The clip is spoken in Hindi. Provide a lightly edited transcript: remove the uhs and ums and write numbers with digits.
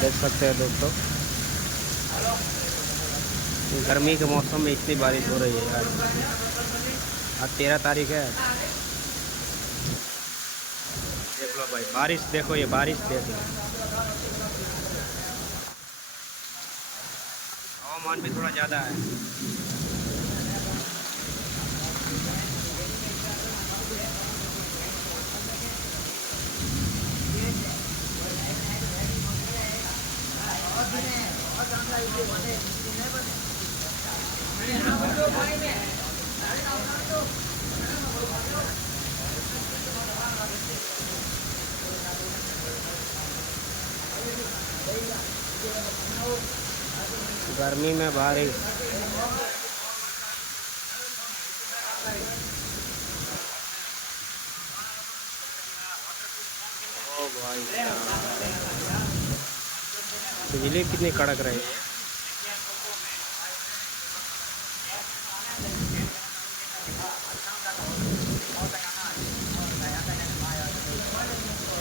देख सकते हैं दोस्तों, गर्मी के मौसम में इतनी बारिश हो रही है यार। आज 13 तारीख है। देख लो भाई बारिश, देखो ये बारिश देख लो। हवामान भी थोड़ा ज़्यादा है। गर्मी में बारिश। ओ भाई, बिजली कितनी कड़क रही है।